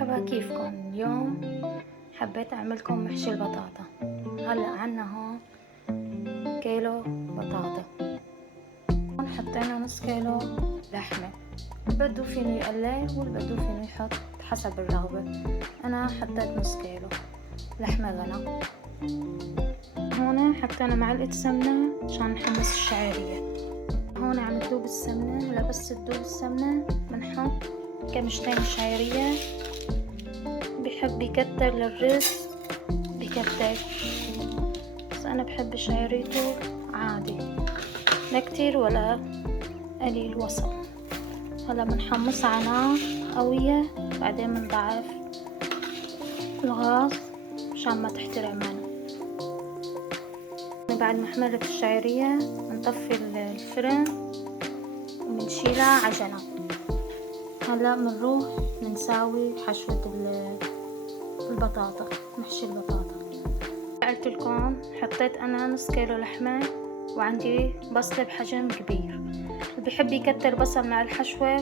مرحبا، كيفكن؟ اليوم حبيت اعملكم محشي البطاطا. هلا عنا هون كيلو بطاطا، هون حطينا نص كيلو لحمة. بدو فيني يقلل واللي بدو فيني يحط حسب الرغبة. انا حطيت نص كيلو لحمة غنى. هون حطينا معلقة سمنة عشان نحمص الشعيرية. هون عم تذوب السمنة. هلا بس تذوب السمنة بنحط كمشتين شعيرية. بحب يكتر للرز بكتر، بس انا بحب شعيريته عادي، لا كتير ولا قليل، وسط. هلا بنحمصها على نار قوية، بعدين بنضعف الغاز عشان ما تحترق معنا. بعد ما حمرت الشعيرية بنطفي الفرن وبنشيلها عجنة. هلا بنروح بنساوي حشوة البطاطا، محشي البطاطا. قلت لكم حطيت انا نص كيلو لحمة وعندي بصلة بحجم كبير. اللي بيحب يكتر بصل مع الحشوة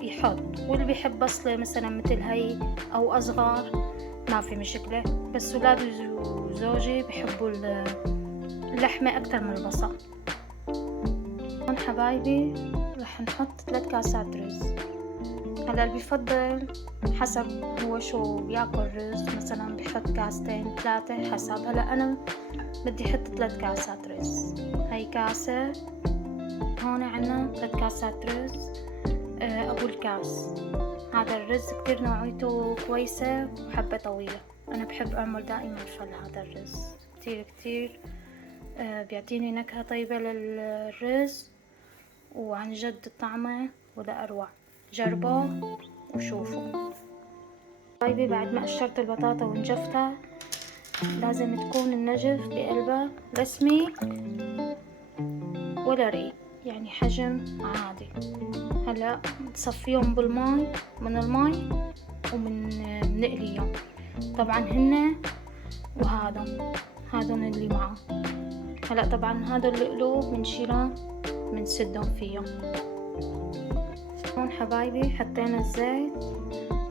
يحط، واللي بيحب بصلة مثلا مثل هاي او اصغر ما في مشكلة. بس ولاد وزوجي بيحبوا اللحمة اكتر من البصل. هون حبايبي رح نحط 3 كاسات رز. هلا اللي بيفضل حسب هو شو بياكل رز، مثلا بحط كاستين 3 حسب. هلا انا بدي احط 3 كاسات رز. هاي كاسة. هون عنا 3 كاسات رز ابو الكاس. هذا الرز كتير نوعيته كويسة وحبة طويلة. انا بحب اعمل دائما فل هذا الرز، كتير بيعطيني نكهة طيبة للرز، وعن جد طعمه ولا اروع. جربوا وشوفوا. طيبي بعد ما قشرت البطاطا ونجفتها لازم تكون النجف بقلبها رسمي ولا رقيق، يعني حجم عادي. هلا بتصفيهم بالماء، من الماء بنقليهم. طبعا هن وهادون اللي معه. هلا طبعا هادول القلوب بنشيلهم بنسدهم فيهم. هون حبايبي حطينا الزيت.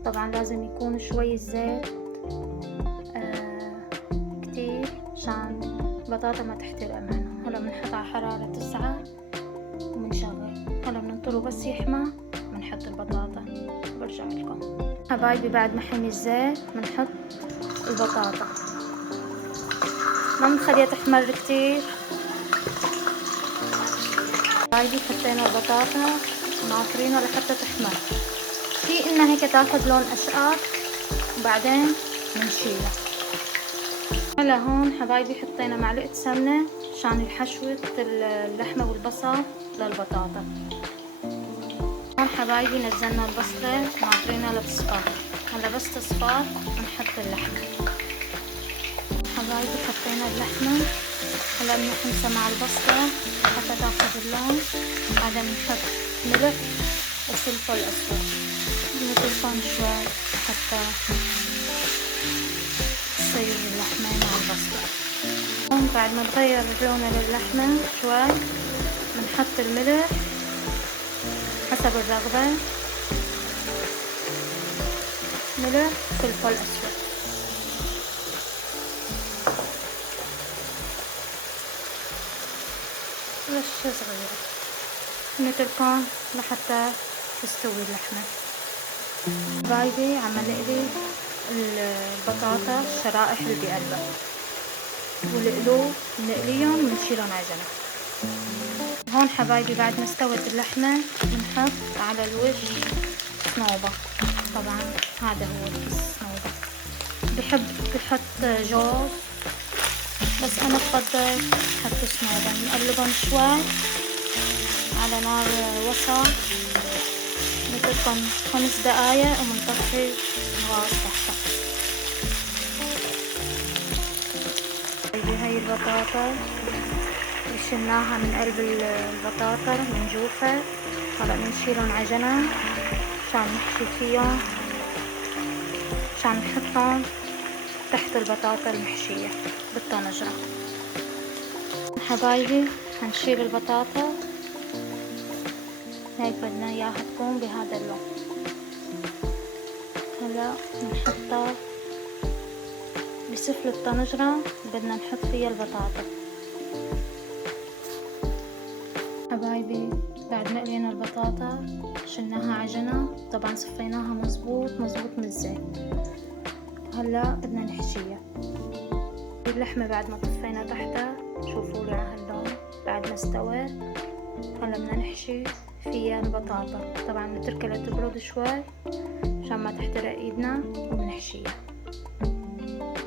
طبعا لازم يكون شوي الزيت كتير عشان البطاطا ما تحترق معنا. هلا بنحط على حرارة 9 وبنشغل. هلا بننطره بس يحمى بنحط البطاطا. برجع لكم حبايبي بعد ما حمي الزيت بنحط البطاطا. ما بنخليها تحمر كتير. حبايبي حطينا البطاطا ناطرينها لحتى تحمر، في انها هيك تاخد لون اشقر وبعدين بنشيلها. هلا هون حبايبي حطينا معلقة سمنة عشان الحشوة اللحمة والبصل للبطاطا. هون حبايبي نزلنا البصلة ناطرينها لتصفر. هلا بس تصفر بنحط اللحمة. حبايبي حطينا اللحمة. هلا بنحمسها مع البصلة حتى تاخد اللون. بعدين بنحط ملح وفلفل اسود، بنطبخهم شوي حتى تصير اللحمة مع البصلة. هون بعد ما تغير لونها للحمة شوي بنحط الملح حسب الرغبة، ملح وفلفل اسود. رشة صغيرة نتركهم لحتى تستوي اللحمة. بايبي عم نقلي البطاطا الشرائح اللي بقلبها، والقلوب بنقليهم بنشيلهم عجنة. هون حبايبي بعد ما استوت اللحمة بنحط على الوش صنوبر. طبعا هذا هو الكيس صنوبر. بحط جوز، بس انا بفضل احط صنوبر. بنقلبهم شوي على نار وسط، نتركهم 5 دقايق وبنطفي الغاز تحتها. هاي البطاطا شلناها من قلب البطاطا من جوفها. هلا بنشيلهم عجنة عشان نحشي فيهم، عشان نحطهم تحت البطاطا المحشية بالطنجرة. حبايبي هنشيل البطاطا هيك بدنا اياها تكون بهذا اللون. هلا بنحطها بسفل الطنجرة، بدنا نحط فيها البطاطا. حبايبي بعد ما قلينا البطاطا شلناها عجنة، طبعا صفيناها مزبوط من الزيت. هلا بدنا نحشيها. اللحمة بعد ما طفينا تحتها، شوفوا لي على هاللون بعد ما استوت. هلا بدنا نحشي فيها البطاطا، طبعا بنتركها لتبرد شوي عشان ما تحترق ايدنا وبنحشيها.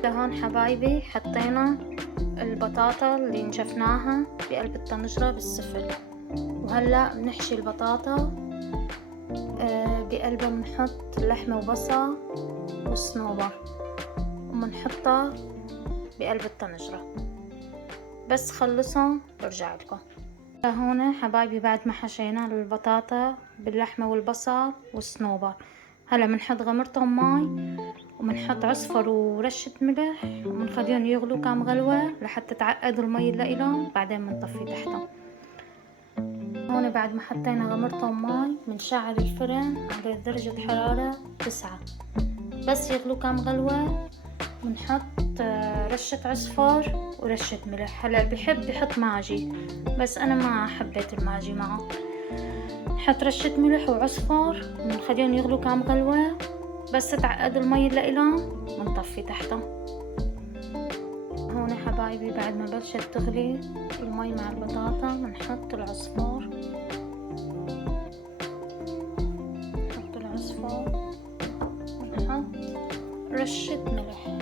لهون حبايبي حطينا البطاطا اللي نشفناها بقلب الطنجرة بالسفل، وهلا بنحشي البطاطا بقلبها بنحط اللحمة وبصل والصنوبر وبنحطها بقلب الطنجرة. بس خلصهم برجع لكم. هون حبايبي بعد ما حشينا البطاطا باللحمة والبصل والصنوبر، هلا بنحط غمرتهم ماي وبنحط عصفر ورشة ملح وبنخليهم يغلوا كام غلوة لحتى تعقدوا المي اللي إلهم، بعدين بنطفي تحتهم. هون بعد ما حطينا غمرتهم ماي بنشعل الفرن على درجة حرارة 9، بس يغلوا كام غلوة بنحط رشة عصفر ورشة ملح. هلا اللي بحب بحط ماجي، بس أنا ما حبيت الماجي معه. نحط رشة ملح وعصفر بنخليهم يغلوا كام غلوة، بس تعقد المي اللي إلهم بنطفي تحتهم. هون حبايبي بعد ما بلشت تغلي المي مع البطاطا بنحط العصفر، ونحط رشة ملح.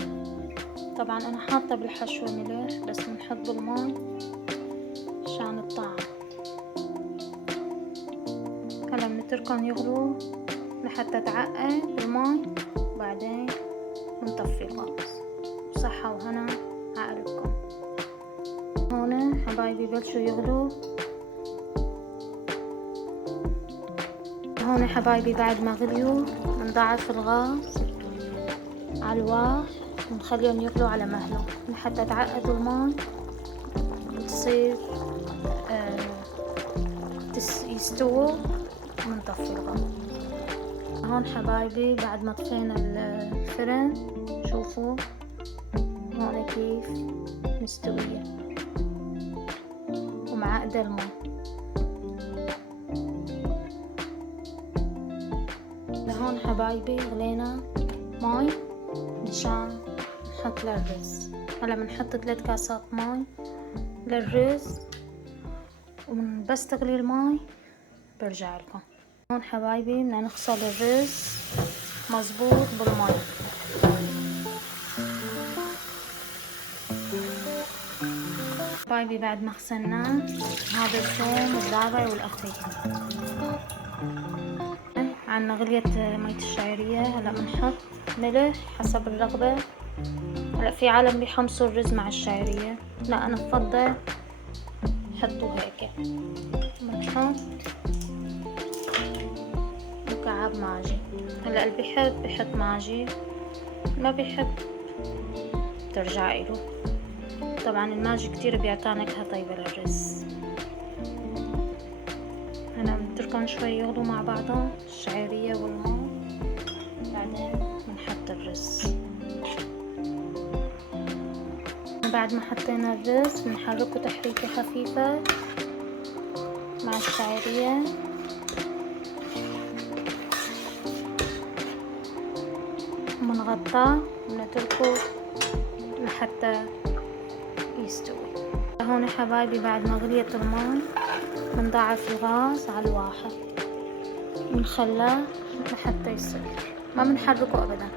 طبعا أنا حاطة بالحشوة ملح، بس بنحط بالمي عشان الطعم. هلا بنتركهم يغلوا لحتى تعقد المي، وبعدين بنطفي الغاز. صحة وهنا عقلكم. هون حبايبي بلشوا يغلوا. هون حبايبي بعد ما غليوا بنضاعف الغاز على الواح ونخليهم يغلوا على مهله لحتى تعقدوا المي وتصير يستووا ونطفي الغاز. هون حبايبي بعد ما طفينا الفرن، شوفوا هون كيف مستوية ومعقدة المي. لهون حبايبي غلينا مي مشان نحط للرز. هلا بنحط 3 كاسات مي للرز، وبس تغلي المي برجع لكم. هون حبايبي بدنا نغسل الرز مزبوط بالمي. حبايبي بعد ما غسلناه، هذا الثوم الضارع والأخير. عنا غلية مية الشعرية. هلا بنحط ملح حسب الرغبة. هلا في عالم بيحمصوا الرز مع الشعرية، لا أنا بفضل حطوا هيك. بنحط مكعب ماجي. هلا اللي بيحب بحط ماجي، ما بيحب ترجع له. طبعا الماجي كتير بيعطي نكهة طيبة للرز. هلا بنتركهم شوي يغلوا مع بعضهم الشعرية والماء، بعدين بنحط الرز. بعد ما حطينا الرز بنحركه تحريكة خفيفة مع الشعرية، بنغطاه ونتركه لحتى يستوي. هون حبايبي بعد ما غليت الماء بنضاعف الغاز على الواحد، بنخلاه لحتى يصير، ما بنحركه ابدا.